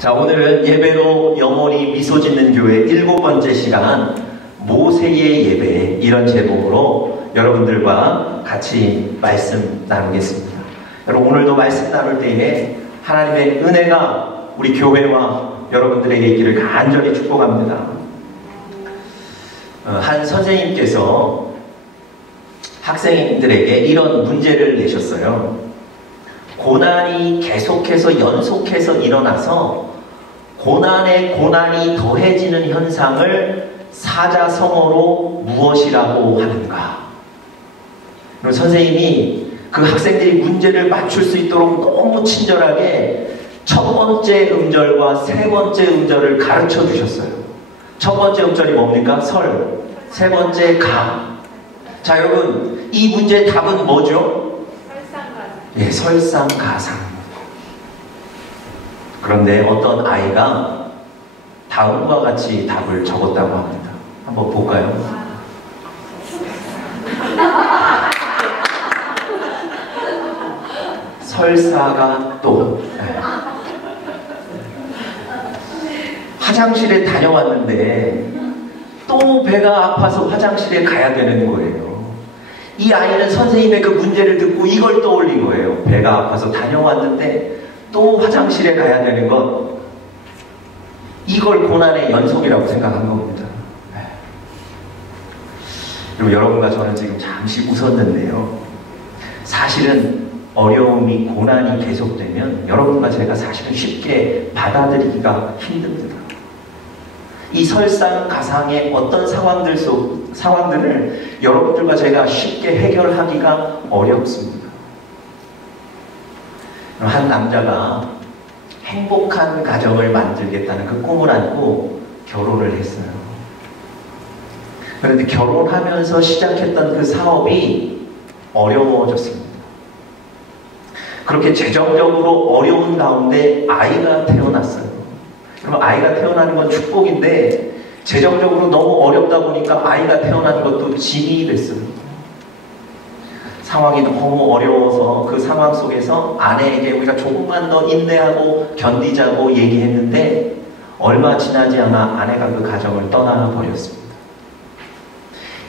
자, 오늘은 예배로 영원히 미소 짓는 교회 7번째 시간 모세의 예배, 이런 제목으로 여러분들과 같이 말씀 나누겠습니다. 여러분, 오늘도 말씀 나눌 때에 하나님의 은혜가 우리 교회와 여러분들에게 있기를 간절히 축복합니다. 한 선생님께서 학생들에게 이런 문제를 내셨어요. 고난이 계속해서 연속해서 일어나서 고난에 고난이 더해지는 현상을 사자성어로 무엇이라고 하는가? 그리고 선생님이 그 학생들이 문제를 맞출 수 있도록 너무 친절하게 첫 번째 음절과 세 번째 음절을 가르쳐 주셨어요. 첫 번째 음절이 뭡니까? 설. 세 번째 가. 자, 여러분, 이 문제의 답은 뭐죠? 예, 설상가상. 그런데 어떤 아이가 다음과 같이 답을 적었다고 합니다. 한번 볼까요? 설사가 또. 네. 화장실에 다녀왔는데 또 배가 아파서 화장실에 가야 되는 거예요. 이 아이는 선생님의 그 문제를 듣고 이걸 떠올린 거예요. 배가 아파서 다녀왔는데 또 화장실에 가야 되는 것, 이걸 고난의 연속이라고 생각한 겁니다. 그리고 여러분과 저는 지금 잠시 웃었는데요, 사실은 어려움이, 고난이 계속되면 여러분과 제가 사실은 쉽게 받아들이기가 힘듭니다. 이 설상가상의 어떤 상황들을 여러분들과 제가 쉽게 해결하기가 어렵습니다. 한 남자가 행복한 가정을 만들겠다는 그 꿈을 안고 결혼을 했어요. 그런데 결혼하면서 시작했던 그 사업이 어려워졌습니다. 그렇게 재정적으로 어려운 가운데 아이가 태어났어요. 그럼 아이가 태어나는 건 축복인데 재정적으로 너무 어렵다 보니까 아이가 태어나는 것도 짐이 됐어요. 상황이 너무 어려워서 그 상황 속에서 아내에게 우리가 조금만 더 인내하고 견디자고 얘기했는데 얼마 지나지 않아 아내가 그 가정을 떠나버렸습니다.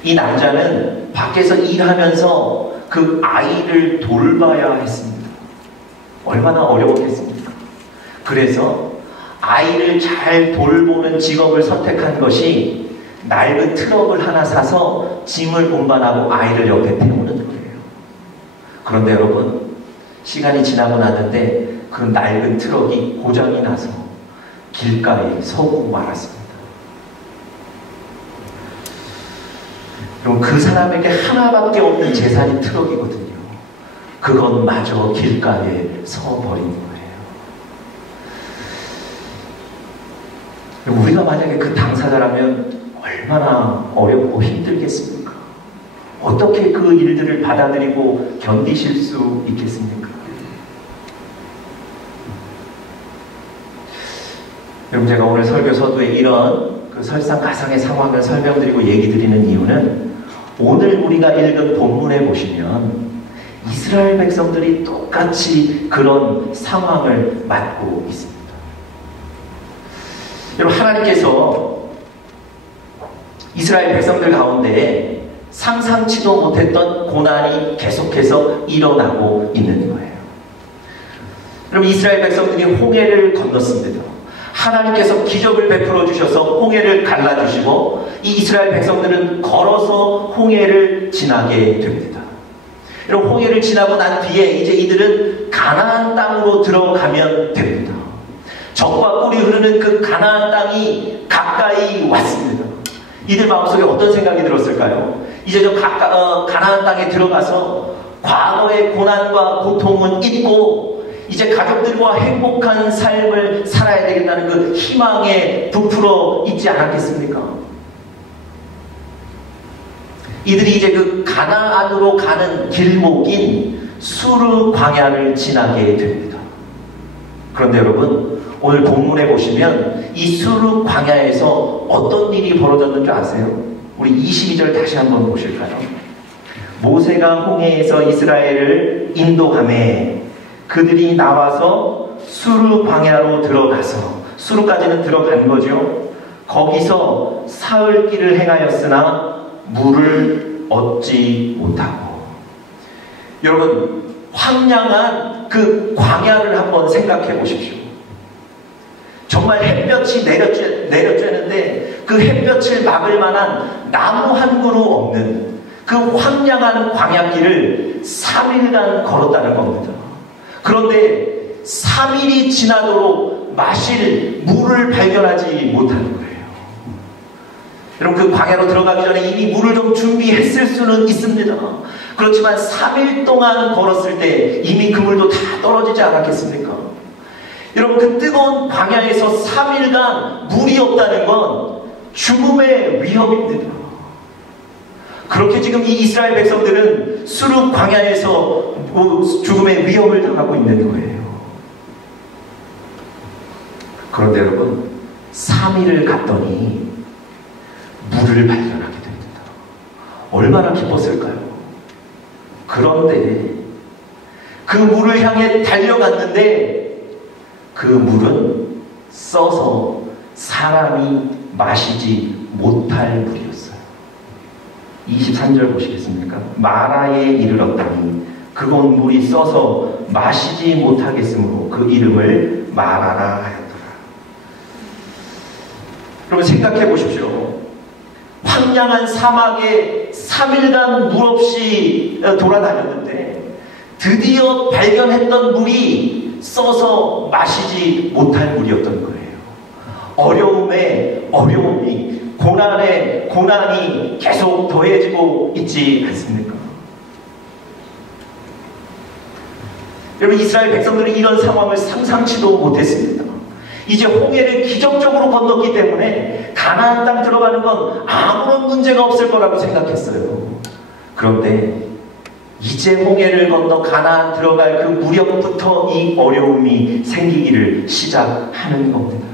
이 남자는 밖에서 일하면서 그 아이를 돌봐야 했습니다. 얼마나 어려웠겠습니까? 그래서 아이를 잘 돌보는 직업을 선택한 것이 낡은 트럭을 하나 사서 짐을 운반하고 아이를 옆에 태우는 거예요. 그런데 여러분, 시간이 지나고 나는데 그 낡은 트럭이 고장이 나서 길가에 서고 말았습니다. 그럼 그 사람에게 하나밖에 없는 재산이 트럭이거든요. 그것마저 길가에 서버린 거예요. 우리가 만약에 그 당사자라면 얼마나 어렵고 힘들겠습니까? 어떻게 그 일들을 받아들이고 견디실 수 있겠습니까? 여러분, 제가 오늘 설교 서두에 이런 그 설상가상의 상황을 설명드리고 얘기 드리는 이유는, 오늘 우리가 읽은 본문에 보시면 이스라엘 백성들이 똑같이 그런 상황을 맞고 있습니다. 여러분, 하나님께서 이스라엘 백성들 가운데 상상치도 못했던 고난이 계속해서 일어나고 있는 거예요. 여러분, 이스라엘 백성들이 홍해를 건넜습니다. 하나님께서 기적을 베풀어 주셔서 홍해를 갈라주시고 이 이스라엘 백성들은 걸어서 홍해를 지나게 됩니다. 여러분, 홍해를 지나고 난 뒤에 이제 이들은 가나안 땅으로 들어가면 됩니다. 적과 꿀이 흐르는 그 가나안 땅이 가까이 왔습니다. 이들 마음속에 어떤 생각이 들었을까요? 이제 저 가나안 땅에 들어가서 과거의 고난과 고통은 잊고 이제 가족들과 행복한 삶을 살아야 되겠다는 그 희망에 부풀어 있지 않았겠습니까? 이들이 이제 그 가나안으로 가는 길목인 수르 광야를 지나게 됩니다. 그런데 여러분, 오늘 본문에 보시면 이 수르 광야에서 어떤 일이 벌어졌는 줄 아세요? 우리 22절 다시 한번 보실까요? 모세가 홍해에서 이스라엘을 인도하매 그들이 나와서 수르 광야로 들어가서 수루까지는 들어간 거죠. 거기서 사흘 길을 행하였으나 물을 얻지 못하고. 여러분, 황량한 그 광야를 한번 생각해 보십시오. 정말 햇볕이 내려쬐는데 그 햇볕을 막을 만한 나무 한 그루 없는 그 황량한 광야길을 3일간 걸었다는 겁니다. 그런데 3일이 지나도록 마실 물을 발견하지 못하는 거예요. 여러분, 그 광야로 들어가기 전에 이미 물을 좀 준비했을 수는 있습니다. 그렇지만 3일 동안 걸었을 때 이미 그 물도 다 떨어지지 않았겠습니까? 여러분, 그 뜨거운 광야에서 3일간 물이 없다는 건 죽음의 위협입니다. 그렇게 지금 이 이스라엘 백성들은 수르 광야에서 죽음의 위협을 당하고 있는 거예요. 그런데 여러분, 3일을 갔더니 물을 발견하게 됩니다. 얼마나 기뻤을까요? 그런데 그 물을 향해 달려갔는데 그 물은 써서 사람이 마시지 못할 물이었어요. 23절 보시겠습니까? 마라에 이르렀더니 그곳 물이 써서 마시지 못하겠으므로 그 이름을 마라라 하였더라. 여러분, 생각해 보십시오. 황량한 사막에 3일간 물 없이 돌아다녔는데 드디어 발견했던 물이 써서 마시지 못할 물이었던 거예요. 어려움에 어려움이, 고난에 고난이 계속 더해지고 있지 않습니까? 여러분, 이스라엘 백성들은 이런 상황을 상상치도 못했습니다. 이제 홍해를 기적적으로 건넜기 때문에 가나안 땅 들어가는 건 아무런 문제가 없을 거라고 생각했어요. 그런데 이제 홍해를 건너 가나안 들어갈 그 무렵부터 이 어려움이 생기기를 시작하는 겁니다.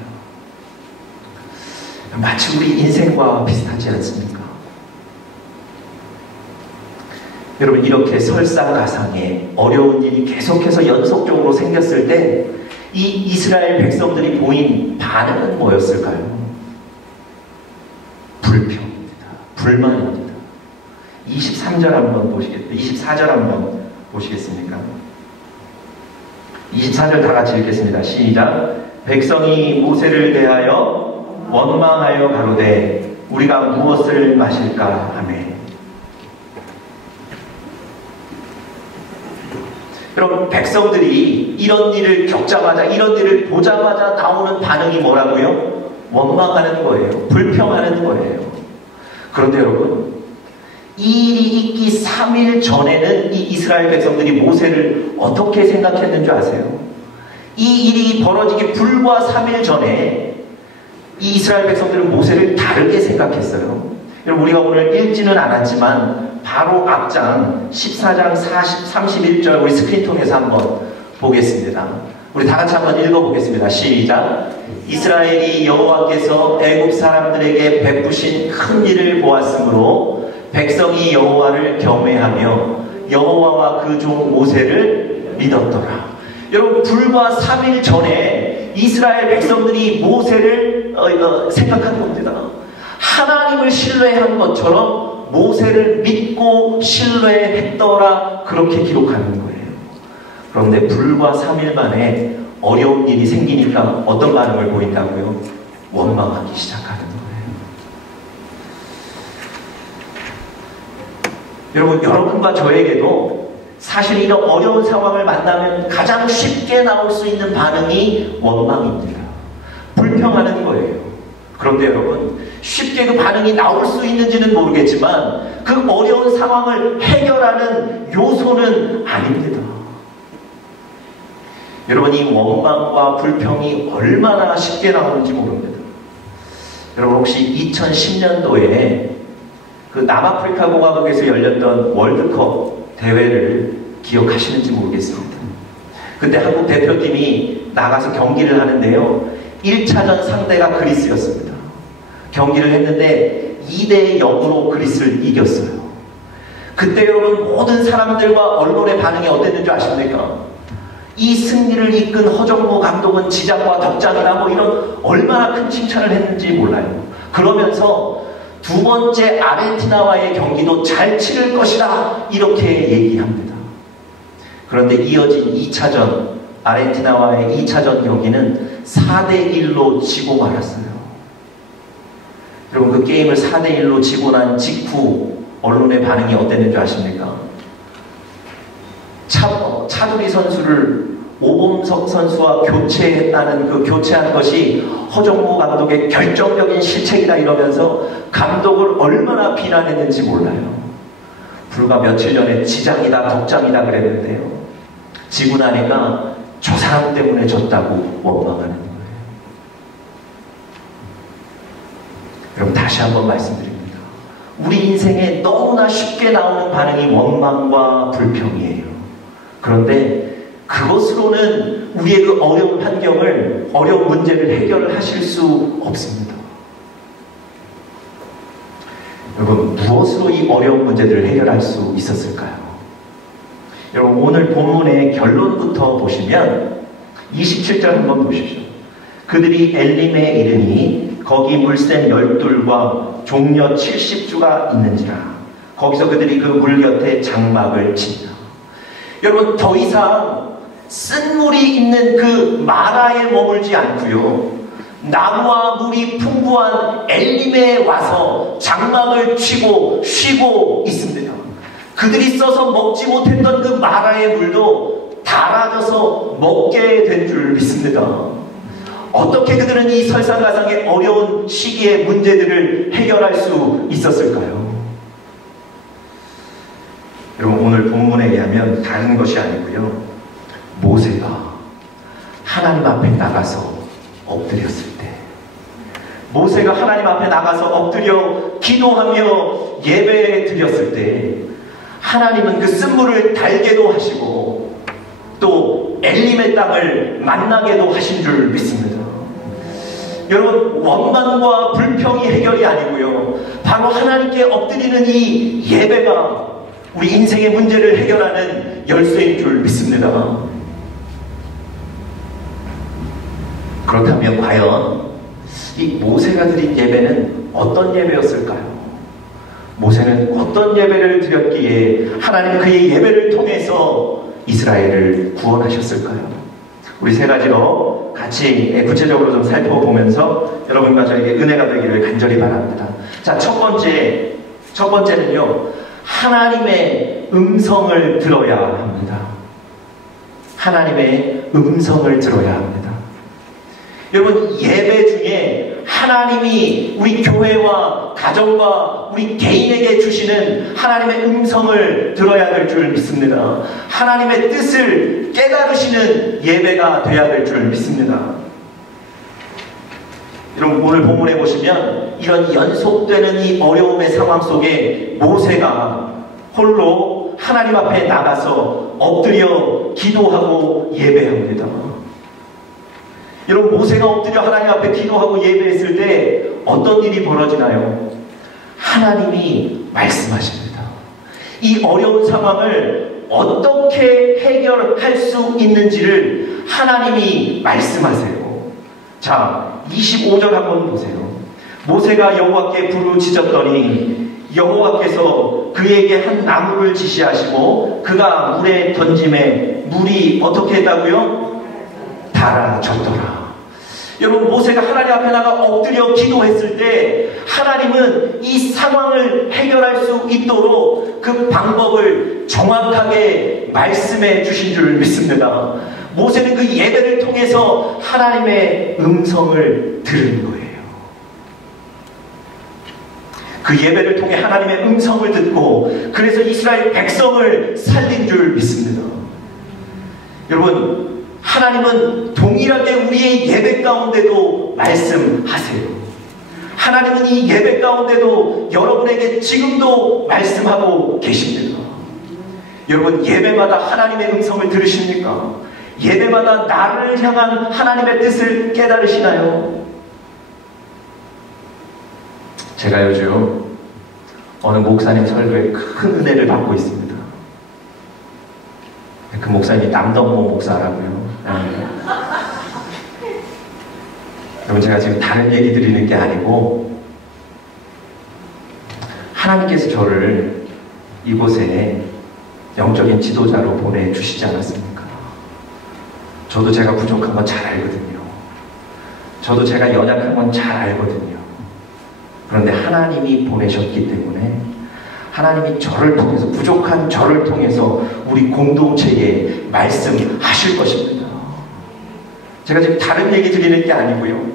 마치 우리 인생과 비슷하지 않습니까? 여러분, 이렇게 설상가상에 어려운 일이 계속해서 연속적으로 생겼을 때 이 이스라엘 백성들이 보인 반응은 뭐였을까요? 불평입니다. 불만입니다. 23절 한번 보시겠습니까? 24절 한번 보시겠습니까? 24절 다 같이 읽겠습니다. 시작. 백성이 모세를 대하여 원망하여 가로되 우리가 무엇을 마실까 하매. 여러분, 백성들이 이런 일을 겪자마자, 이런 일을 보자마자 나오는 반응이 뭐라고요? 원망하는 거예요. 불평하는 거예요. 그런데 여러분, 이 일이 있기 3일 전에는 이 이스라엘 백성들이 모세를 어떻게 생각했는 줄 아세요? 이 일이 벌어지기 불과 3일 전에 이 이스라엘 백성들은 모세를 다르게 생각했어요. 여러분, 우리가 오늘 읽지는 않았지만 바로 앞장 14장 31절 우리 스크린 통해서 한번 보겠습니다. 우리 다 같이 한번 읽어보겠습니다. 시작. 이스라엘이 여호와께서 애굽 사람들에게 베푸신 큰 일을 보았으므로 백성이 여호와를 경외하며 여호와와 그 종 모세를 믿었더라. 여러분, 불과 3일 전에 이스라엘 백성들이 모세를 생각한 겁니다. 하나님을 신뢰한 것처럼 모세를 믿고 신뢰했더라, 그렇게 기록하는 거예요. 그런데 불과 3일 만에 어려운 일이 생기니까 어떤 반응을 보인다고요? 원망하기 시작하는 거예요. 여러분, 여러분과 저에게도 사실 이런 어려운 상황을 만나면 가장 쉽게 나올 수 있는 반응이 원망입니다. 불평하는 거예요. 그런데 여러분, 쉽게 그 반응이 나올 수 있는지는 모르겠지만 그 어려운 상황을 해결하는 요소는 아닙니다. 여러분, 이 원망과 불평이 얼마나 쉽게 나오는지 모릅니다. 여러분, 혹시 2010년도에 그 남아프리카 공화국에서 열렸던 월드컵 대회를 기억하시는지 모르겠습니다. 그때 한국 대표팀이 나가서 경기를 하는데요, 1차전 상대가 그리스였습니다. 경기를 했는데 2대0으로 그리스를 이겼어요. 그때 여러분, 모든 사람들과 언론의 반응이 어땠는지 아십니까? 이 승리를 이끈 허정무 감독은 지장과 덕장이나 뭐 이런 얼마나 큰 칭찬을 했는지 몰라요. 그러면서 두 번째 아르헨티나와의 경기도 잘 치를 것이다 이렇게 얘기합니다. 그런데 이어진 2차전 아르헨티나와의 2차전 경기는 4대1로 지고 말았어요. 여러분 그 게임을 4대1로 지고 난 직후 언론의 반응이 어땠는지 아십니까? 차두리 선수를 오범석 선수와 교체했다는 그 교체한 것이 허정무 감독의 결정적인 실책이다 이러면서 감독을 얼마나 비난했는지 몰라요. 불과 며칠 전에 지장이다 덕장이다 그랬는데요. 지고 나니까 저 사람 때문에 졌다고 원망하는 거예요. 여러분 다시 한번 말씀드립니다. 우리 인생에 너무나 쉽게 나오는 반응이 원망과 불평이에요. 그런데 그것으로는 우리의 그 어려운 환경을, 어려운 문제를 해결하실 수 없습니다. 여러분, 무엇으로 이 어려운 문제들을 해결할 수 있었을까요? 여러분, 오늘 본문의 결론부터 보시면 27절 한번 보십시오. 그들이 엘림에 이르니 거기 물샘 12과 종려 70주가 있는지라. 거기서 그들이 그 물 곁에 장막을 친다. 여러분 더 이상 쓴물이 있는 그 마라에 머물지 않고요. 나무와 물이 풍부한 엘림에 와서 장막을 치고 쉬고 있습니다. 그들이 써서 먹지 못했던 그 마라의 물도 달아져서 먹게 된 줄 믿습니다. 어떻게 그들은 이 설상가상의 어려운 시기의 문제들을 해결할 수 있었을까요? 여러분 오늘 본문에 의하면 다른 것이 아니고요. 모세가 하나님 앞에 나가서 엎드렸을 때, 모세가 하나님 앞에 나가서 엎드려 기도하며 예배 드렸을 때 하나님은 그 쓴물을 달게도 하시고 또 엘림의 땅을 만나게도 하신 줄 믿습니다. 여러분 원망과 불평이 해결이 아니고요. 바로 하나님께 엎드리는 이 예배가 우리 인생의 문제를 해결하는 열쇠인 줄 믿습니다. 그렇다면 과연 이 모세가 드린 예배는 어떤 예배였을까요? 모세는 어떤 예배를 드렸기에 하나님 그의 예배를 통해서 이스라엘을 구원하셨을까요? 우리 세 가지로 같이 구체적으로 좀 살펴보면서 여러분과 저에게 은혜가 되기를 간절히 바랍니다. 자, 첫 번째는요. 하나님의 음성을 들어야 합니다. 하나님의 음성을 들어야 합니다. 여러분 예배 중에 하나님이 우리 교회와 가정과 우리 개인에게 주시는 하나님의 음성을 들어야 될 줄 믿습니다. 하나님의 뜻을 깨달으시는 예배가 되어야 될 줄 믿습니다. 여러분 오늘 본문에 보시면 이런 연속되는 이 어려움의 상황 속에 모세가 홀로 하나님 앞에 나가서 엎드려 기도하고 예배합니다. 여러분 모세가 엎드려 하나님 앞에 기도하고 예배했을 때 어떤 일이 벌어지나요? 하나님이 말씀하십니다. 이 어려운 상황을 어떻게 해결할 수 있는지를 하나님이 말씀하세요. 자, 25절 한번 보세요. 모세가 여호와께 부르짖었더니 여호와께서 그에게 한 나무를 지시하시고 그가 물에 던짐에 물이 어떻게 했다고요? 달아졌더라. 여러분 모세가 하나님 앞에 나가 엎드려 기도했을 때 하나님은 이 상황을 해결할 수 있도록 그 방법을 정확하게 말씀해 주신 줄 믿습니다. 모세는 그 예배를 통해서 하나님의 음성을 들은 거예요. 그 예배를 통해 하나님의 음성을 듣고 그래서 이스라엘 백성을 살린 줄 믿습니다. 여러분 하나님은 동일하게 우리의 예배 가운데도 말씀하세요. 하나님은 이 예배 가운데도 여러분에게 지금도 말씀하고 계십니다. 여러분 예배마다 하나님의 음성을 들으십니까? 예배마다 나를 향한 하나님의 뜻을 깨달으시나요? 제가 요즘 어느 목사님 설교에 큰 은혜를 받고 있습니다. 그 목사님이 남덕모 목사라고요. 여러분, 제가 지금 다른 얘기 드리는 게 아니고 하나님께서 저를 이곳에 영적인 지도자로 보내주시지 않았습니까? 저도 제가 부족한 건 잘 알거든요. 저도 제가 연약한 건 잘 알거든요. 그런데 하나님이 보내셨기 때문에 하나님이 저를 통해서, 부족한 저를 통해서 우리 공동체에 말씀하실 것입니다. 제가 지금 다른 얘기 드리는 게 아니고요.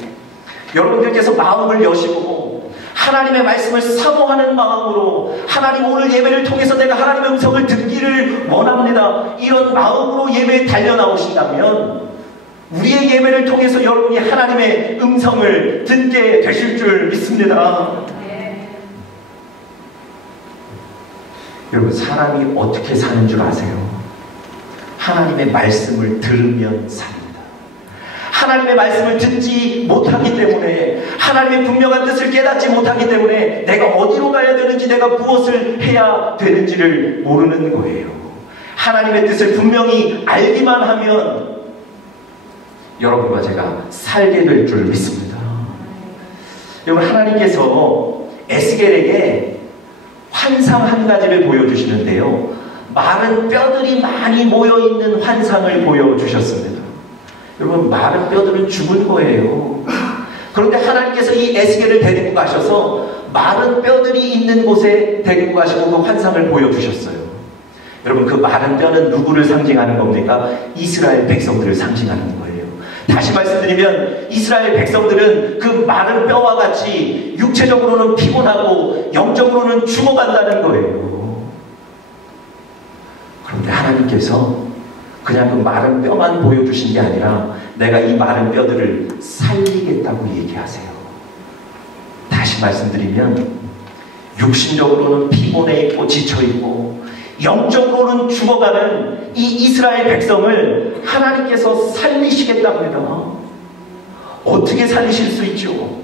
여러분들께서 마음을 여시고 하나님의 말씀을 사모하는 마음으로, 하나님 오늘 예배를 통해서 내가 하나님의 음성을 듣기를 원합니다, 이런 마음으로 예배에 달려나오신다면 우리의 예배를 통해서 여러분이 하나님의 음성을 듣게 되실 줄 믿습니다. 여러분, 사람이 어떻게 사는 줄 아세요? 하나님의 말씀을 들으면 삽니다. 하나님의 말씀을 듣지 못하기 때문에, 하나님의 분명한 뜻을 깨닫지 못하기 때문에 내가 어디로 가야 되는지, 내가 무엇을 해야 되는지를 모르는 거예요. 하나님의 뜻을 분명히 알기만 하면 여러분과 제가 살게 될 줄 믿습니다. 여러분, 하나님께서 에스겔에게 환상 한 가지를 보여주시는데요, 마른 뼈들이 많이 모여있는 환상을 보여주셨습니다. 여러분, 마른 뼈들은 죽은 거예요. 그런데 하나님께서 이 에스겔을 데리고 가셔서 마른 뼈들이 있는 곳에 데리고 가시고 그 환상을 보여주셨어요. 여러분, 그 마른 뼈는 누구를 상징하는 겁니까? 이스라엘 백성들을 상징하는 거예요. 다시 말씀드리면 이스라엘 백성들은 그 마른 뼈와 같이 육체적으로는 피곤하고 영적으로는 죽어간다는 거예요. 그런데 하나님께서 그냥 그 마른 뼈만 보여주신 게 아니라 내가 이 마른 뼈들을 살리겠다고 얘기하세요. 다시 말씀드리면 육신적으로는 피곤해 있고 지쳐 있고 영적으로는 죽어가는 이 이스라엘 백성을 하나님께서 살리시겠답니다. 어떻게 살리실 수 있죠?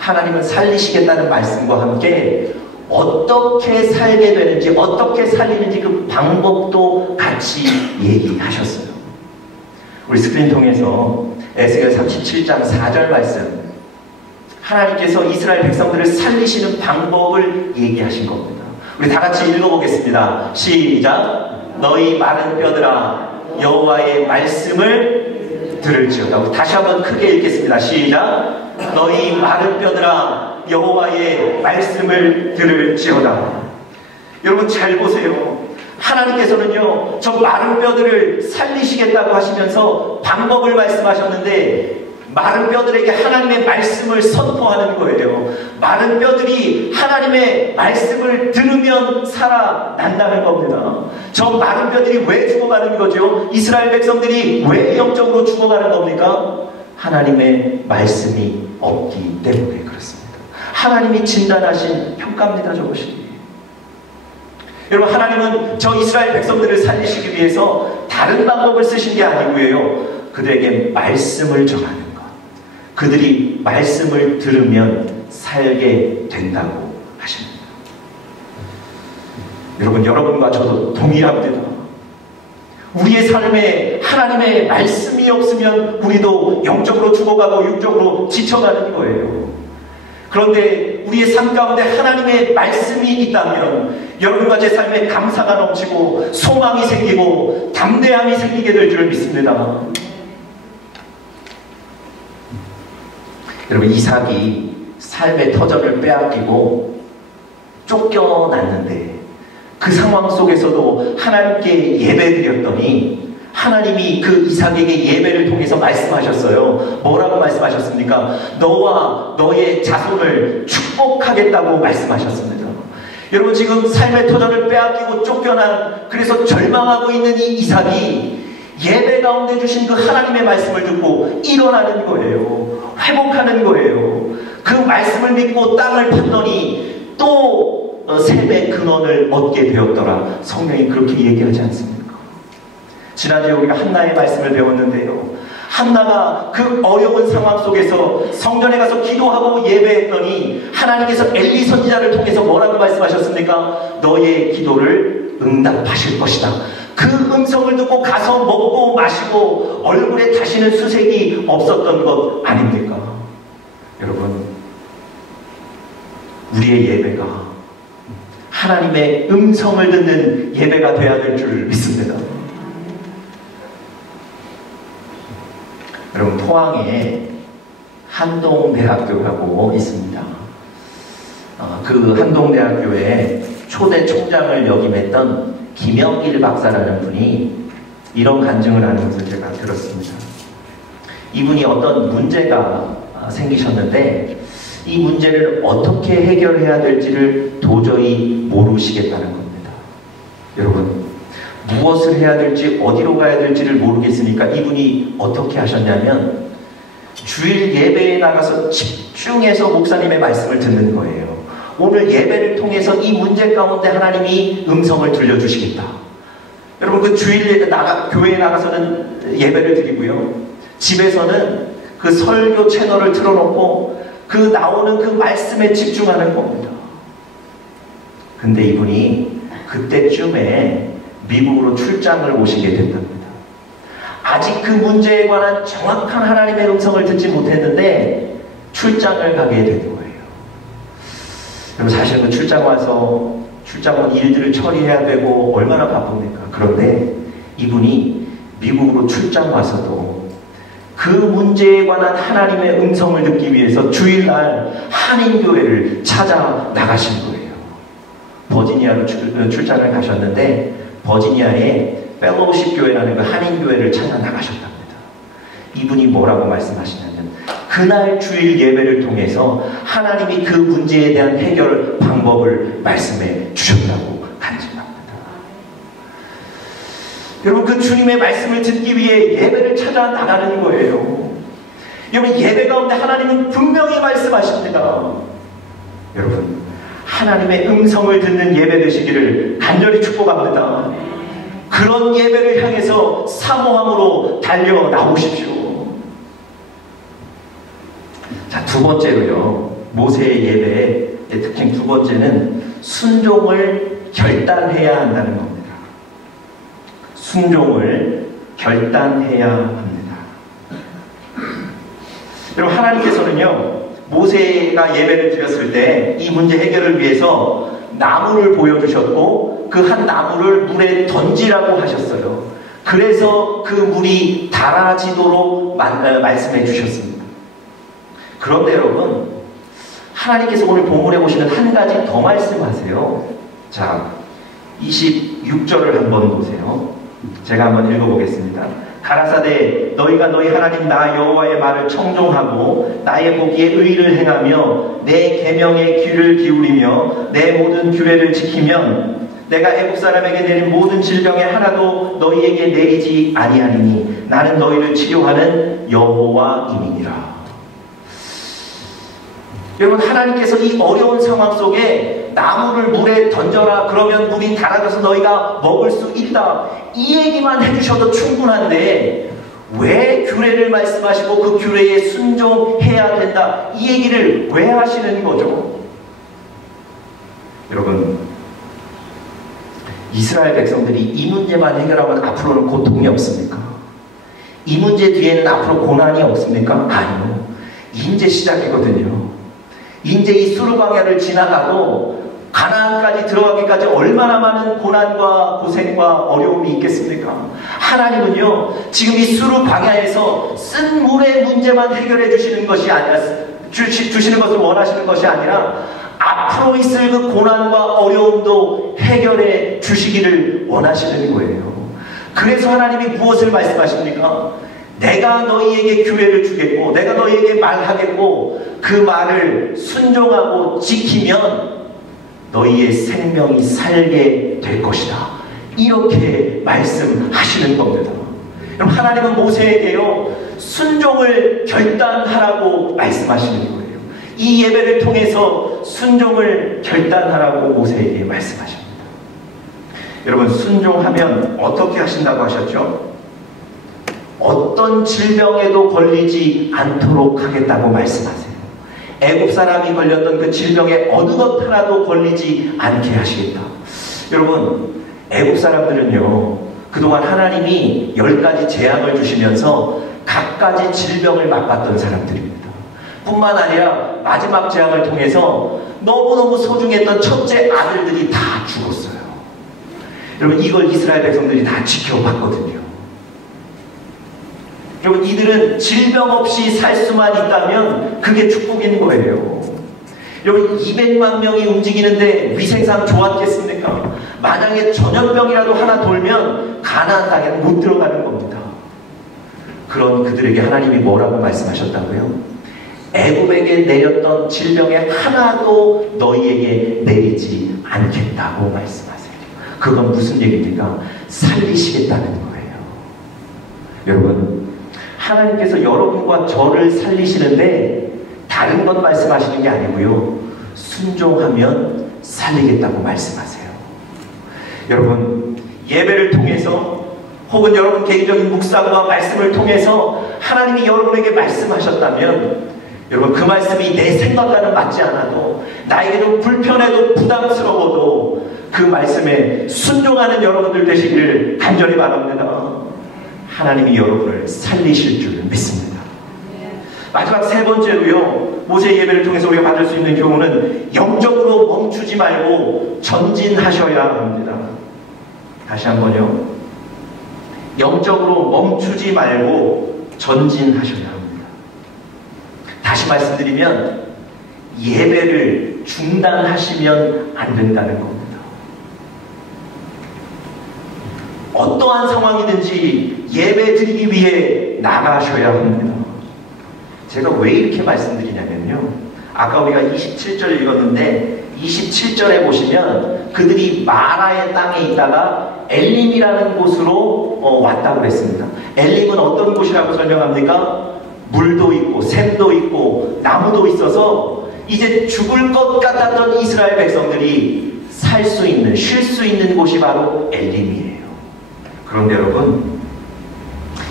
하나님은 살리시겠다는 말씀과 함께 어떻게 살게 되는지, 어떻게 살리는지 그 방법도 같이 얘기하셨어요. 우리 스크린 통해서 에스겔 37장 4절 말씀, 하나님께서 이스라엘 백성들을 살리시는 방법을 얘기하신 겁니다. 우리 다 같이 읽어보겠습니다. 시작. 너희 마른 뼈들아, 여호와의 말씀을 들을지어다. 우리 다시 한번 크게 읽겠습니다. 시작. 너희 마른 뼈들아, 여호와의 말씀을 들을지어다. 여러분, 잘 보세요. 하나님께서는요, 저 마른 뼈들을 살리시겠다고 하시면서 방법을 말씀하셨는데 마른 뼈들에게 하나님의 말씀을 선포하는 거예요. 마른 뼈들이 하나님의 말씀을 들으면 살아난다는 겁니다. 저 마른 뼈들이 왜 죽어가는 거죠? 이스라엘 백성들이 왜 영적으로 죽어가는 겁니까? 하나님의 말씀이 없기 때문에 그렇습니다. 하나님이 진단하신 평가입니다, 저것이. 여러분, 하나님은 저 이스라엘 백성들을 살리시기 위해서 다른 방법을 쓰신 게 아니고요, 그들에게 말씀을 전하는 것, 그들이 말씀을 들으면 살게 된다고 하십니다. 여러분, 여러분과 저도 동일합니다. 우리의 삶에 하나님의 말씀이 없으면 우리도 영적으로 죽어가고 육적으로 지쳐가는 거예요. 그런데 우리의 삶 가운데 하나님의 말씀이 있다면 여러분과 제 삶에 감사가 넘치고 소망이 생기고 담대함이 생기게 될 줄 믿습니다. 여러분, 이삭이 삶의 터전을 빼앗기고 쫓겨났는데 그 상황 속에서도 하나님께 예배드렸더니 하나님이 그 이삭에게 예배를 통해서 말씀하셨어요. 뭐라고 말씀하셨습니까? 너와 너의 자손을 축복하겠다고 말씀하셨습니다. 여러분, 지금 삶의 터전을 빼앗기고 쫓겨난, 그래서 절망하고 있는 이 이삭이 예배 가운데 주신 그 하나님의 말씀을 듣고 일어나는 거예요. 회복하는 거예요. 그 말씀을 믿고 땅을 팠더니 또 샘의 근원을 얻게 되었더라. 성경이 그렇게 얘기하지 않습니까? 지난주에 우리가 한나의 말씀을 배웠는데요, 한나가 그 어려운 상황 속에서 성전에 가서 기도하고 예배했더니 하나님께서 엘리 선지자를 통해서 뭐라고 말씀하셨습니까? 너의 기도를 응답하실 것이다. 그 음성을 듣고 가서 먹고 마시고 얼굴에 다시는 수색이 없었던 것 아닙니까? 여러분, 우리의 예배가 하나님의 음성을 듣는 예배가 되어야 될 줄 믿습니다. 여러분, 포항에 한동대학교라고 있습니다. 그 한동대학교에 초대 총장을 역임했던 김영길 박사라는 분이 이런 간증을 하는 것을 제가 들었습니다. 이분이 어떤 문제가 생기셨는데 이 문제를 어떻게 해결해야 될지를 도저히 모르시겠다는 겁니다. 여러분, 무엇을 해야 될지 어디로 가야 될지를 모르겠으니까 이분이 어떻게 하셨냐면 주일 예배에 나가서 집중해서 목사님의 말씀을 듣는 거예요. 오늘 예배를 통해서 이 문제 가운데 하나님이 음성을 들려주시겠다. 여러분, 그 주일 교회에 나가서는 예배를 드리고요, 집에서는 그 설교 채널을 틀어놓고 그 나오는 그 말씀에 집중하는 겁니다. 근데 이분이 그때쯤에 미국으로 출장을 오시게 됐답니다. 아직 그 문제에 관한 정확한 하나님의 음성을 듣지 못했는데 출장을 가게 된 거예요. 그럼 사실 그 출장 온 일들을 처리해야 되고 얼마나 바쁩니까? 그런데 이분이 미국으로 출장 와서도 그 문제에 관한 하나님의 음성을 듣기 위해서 주일날 한인교회를 찾아 나가신 거예요. 버지니아로 출장을 가셨는데 버지니아에 펠로우십 교회라는 그 한인교회를 찾아 나가셨답니다. 이분이 뭐라고 말씀하시냐면 그날 주일 예배를 통해서 하나님이 그 문제에 대한 해결 방법을 말씀해 주셨다고 간증합니다. 여러분, 그 주님의 말씀을 듣기 위해 예배를 찾아 나가는 거예요. 여러분, 예배 가운데 하나님은 분명히 말씀하십니다. 여러분, 하나님의 음성을 듣는 예배 되시기를 간절히 축복합니다. 그런 예배를 향해서 사모함으로 달려 나오십시오. 자, 두 번째로요, 모세의 예배의 특징 두 번째는 순종을 결단해야 한다는 겁니다. 순종을 결단해야 합니다. 여러분, 하나님께서는요, 모세가 예배를 드렸을 때 이 문제 해결을 위해서 나무를 보여주셨고 그 한 나무를 물에 던지라고 하셨어요. 그래서 그 물이 달아지도록 말씀해 주셨습니다. 그런데 여러분, 하나님께서 오늘 본문에 보시면 한 가지 더 말씀하세요. 자, 26절을 한번 보세요. 제가 한번 읽어보겠습니다. 가라사대 너희가 너희 하나님 나 여호와의 말을 청종하고 나의 보기에 의를 행하며 내 계명에 귀를 기울이며 내 모든 규례를 지키면 내가 애국 사람에게 내린 모든 질병에 하나도 너희에게 내리지 아니하리니 나는 너희를 치료하는 여호와임이니라. 여러분, 하나님께서 이 어려운 상황 속에 나무를 물에 던져라, 그러면 물이 달아져서 너희가 먹을 수 있다, 이 얘기만 해주셔도 충분한데 왜 규례를 말씀하시고 그 규례에 순종해야 된다, 이 얘기를 왜 하시는 거죠? 여러분, 이스라엘 백성들이 이 문제만 해결하면 앞으로는 고통이 없습니까? 이 문제 뒤에는 앞으로 고난이 없습니까? 아니요. 이제 시작이거든요. 이제 이 수르 광야를 지나가도 가나안까지 들어가기까지 얼마나 많은 고난과 고생과 어려움이 있겠습니까? 하나님은요, 지금 이 수르 광야에서 쓴 물의 문제만 해결해 주시는 것이 아니라, 주시는 것을 원하시는 것이 아니라 앞으로 있을 그 고난과 어려움도 해결해 주시기를 원하시는 거예요. 그래서 하나님이 무엇을 말씀하십니까? 내가 너희에게 규례를 주겠고 내가 너희에게 말하겠고 그 말을 순종하고 지키면 너희의 생명이 살게 될 것이다, 이렇게 말씀하시는 겁니다. 그럼 하나님은 모세에게요, 순종을 결단하라고 말씀하시는 거예요. 이 예배를 통해서 순종을 결단하라고 모세에게 말씀하십니다. 여러분, 순종하면 어떻게 하신다고 하셨죠? 어떤 질병에도 걸리지 않도록 하겠다고 말씀하세요. 애굽 사람이 걸렸던 그 질병에 어느 것 하나도 걸리지 않게 하시겠다. 여러분, 애굽 사람들은요, 그동안 하나님이 10가지 재앙을 주시면서 각가지 질병을 맛봤던 사람들입니다. 뿐만 아니라 마지막 재앙을 통해서 너무너무 소중했던 첫째 아들들이 다 죽었어요. 여러분, 이걸 이스라엘 백성들이 다 지켜봤거든요. 여러분, 이들은 질병 없이 살 수만 있다면 그게 축복인 거예요. 여러분, 200만 명이 움직이는데 위생상 좋았겠습니까? 만약에 전염병이라도 하나 돌면 가나안 땅에는 못 들어가는 겁니다. 그런 그들에게 하나님이 뭐라고 말씀하셨다고요? 애굽에게 내렸던 질병에 하나도 너희에게 내리지 않겠다고 말씀하세요. 그건 무슨 얘기입니까? 살리시겠다는 거예요. 여러분, 하나님께서 여러분과 저를 살리시는데 다른 것 말씀하시는 게 아니고요, 순종하면 살리겠다고 말씀하세요. 여러분, 예배를 통해서 혹은 여러분 개인적인 묵상과 말씀을 통해서 하나님이 여러분에게 말씀하셨다면, 여러분, 그 말씀이 내 생각과는 맞지 않아도, 나에게도 불편해도 부담스러워도 그 말씀에 순종하는 여러분들 되시기를 간절히 바랍니다. 하나님이 여러분을 살리실 줄 믿습니다. 마지막 세 번째로요, 모세 예배를 통해서 우리가 받을 수 있는 교훈은 영적으로 멈추지 말고 전진하셔야 합니다. 다시 한번요. 영적으로 멈추지 말고 전진하셔야 합니다. 다시 말씀드리면 예배를 중단하시면 안 된다는 겁니다. 어떠한 상황이든지 예배 드리기 위해 나가셔야 합니다. 제가 왜 이렇게 말씀드리냐면요, 아까 우리가 27절 읽었는데 27절에 보시면 그들이 마라의 땅에 있다가 엘림이라는 곳으로 왔다고 그랬습니다. 엘림은 어떤 곳이라고 설명합니까? 물도 있고 샘도 있고 나무도 있어서 이제 죽을 것 같았던 이스라엘 백성들이 살 수 있는, 쉴 수 있는 곳이 바로 엘림이에요. 그런데 여러분,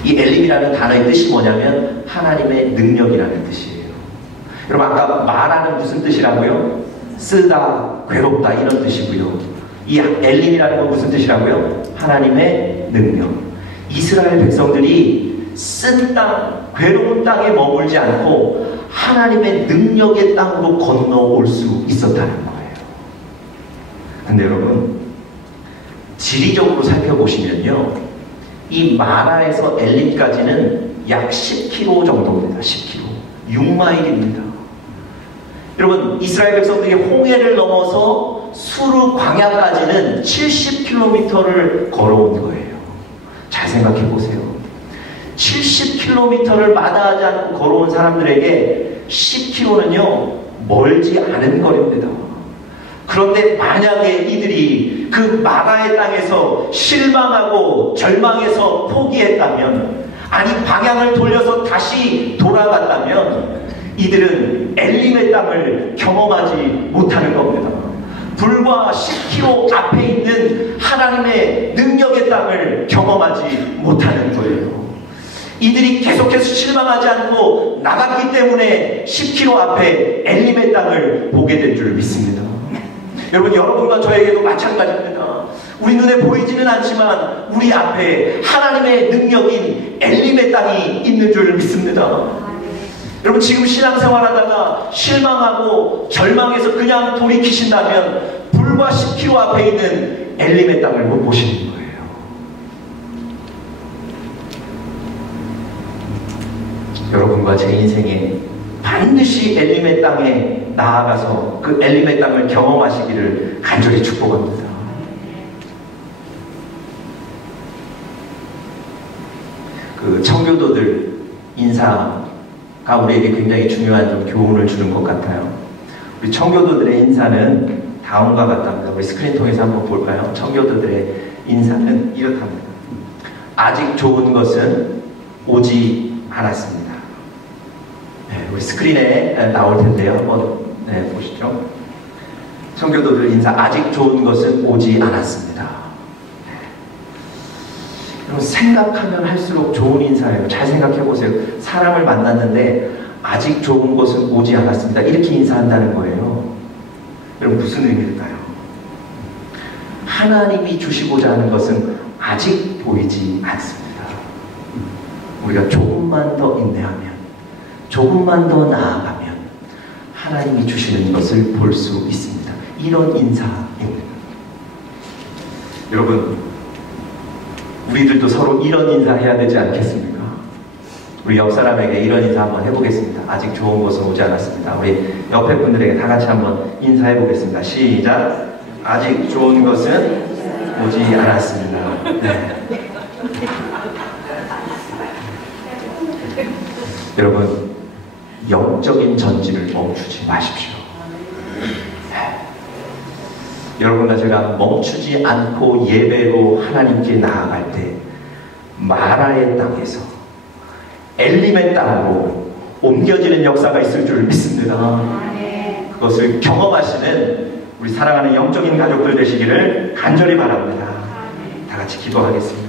이 엘림이라는 단어의 뜻이 뭐냐면 하나님의 능력이라는 뜻이에요. 여러분, 아까 마라는 무슨 뜻이라고요? 쓰다, 괴롭다, 이런 뜻이고요. 이 엘림이라는 건 무슨 뜻이라고요? 하나님의 능력. 이스라엘 백성들이 쓴 땅, 괴로운 땅에 머물지 않고 하나님의 능력의 땅으로 건너올 수 있었다는 거예요. 근데 여러분, 지리적으로 살펴보시면요, 이 마라에서 엘림까지는 약 10km 정도입니다. 10km. 6마일입니다. 여러분, 이스라엘 백성들이 홍해를 넘어서 수르 광야까지는 70km를 걸어온 거예요. 잘 생각해 보세요. 70km를 마다하지 않고 걸어온 사람들에게 10km는요, 멀지 않은 거리입니다. 그런데 만약에 이들이 그 마라의 땅에서 실망하고 절망해서 포기했다면, 아니 방향을 돌려서 다시 돌아갔다면 이들은 엘림의 땅을 경험하지 못하는 겁니다. 불과 10km 앞에 있는 하나님의 능력의 땅을 경험하지 못하는 거예요. 이들이 계속해서 실망하지 않고 나갔기 때문에 10km 앞에 엘림의 땅을 보게 된 줄 믿습니다. 여러분, 여러분과 저에게도 마찬가지입니다. 우리 눈에 보이지는 않지만 우리 앞에 하나님의 능력인 엘림의 땅이 있는 줄 믿습니다. 여러분, 지금 신앙생활하다가 실망하고 절망해서 그냥 돌이키신다면 불과 10km 앞에 있는 엘림의 땅을 못 보시는 거예요. 여러분과 제 인생에 반드시 엘림의 땅에 나아가서 그 엘림의 땅을 경험하시기를 간절히 축복합니다. 그 청교도들 인사가 우리에게 굉장히 중요한 좀 교훈을 주는 것 같아요. 우리 청교도들의 인사는 다음과 같답니다. 우리 스크린 통해서 한번 볼까요? 청교도들의 인사는 이렇답니다. 아직 좋은 것은 오지 않았습니다. 네, 우리 스크린에 나올 텐데요. 한번 보시죠. 청교도들 인사, 아직 좋은 것은 오지 않았습니다. 여러분, 생각하면 할수록 좋은 인사예요. 잘 생각해 보세요. 사람을 만났는데 아직 좋은 것은 오지 않았습니다. 이렇게 인사한다는 거예요. 여러분, 무슨 의미일까요? 하나님이 주시고자 하는 것은 아직 보이지 않습니다. 우리가 조금만 더 인내하면, 조금만 더 나아가면 하나님이 주시는 것을 볼 수 있습니다. 이런 인사입니다. 여러분, 우리들도 서로 이런 인사해야 되지 않겠습니까? 우리 옆 사람에게 이런 인사 한번 해보겠습니다. 아직 좋은 것은 오지 않았습니다. 우리 옆에 분들에게 다 같이 한번 인사해 보겠습니다. 시작. 아직 좋은 것은 오지 않았습니다. 네. 여러분, 영적인 전진을 멈추지 마십시오. 네. 여러분과 제가 멈추지 않고 예배로 하나님께 나아갈 때 마라의 땅에서 엘림의 땅으로 옮겨지는 역사가 있을 줄 믿습니다. 그것을 경험하시는 우리 사랑하는 영적인 가족들 되시기를 간절히 바랍니다. 다 같이 기도하겠습니다.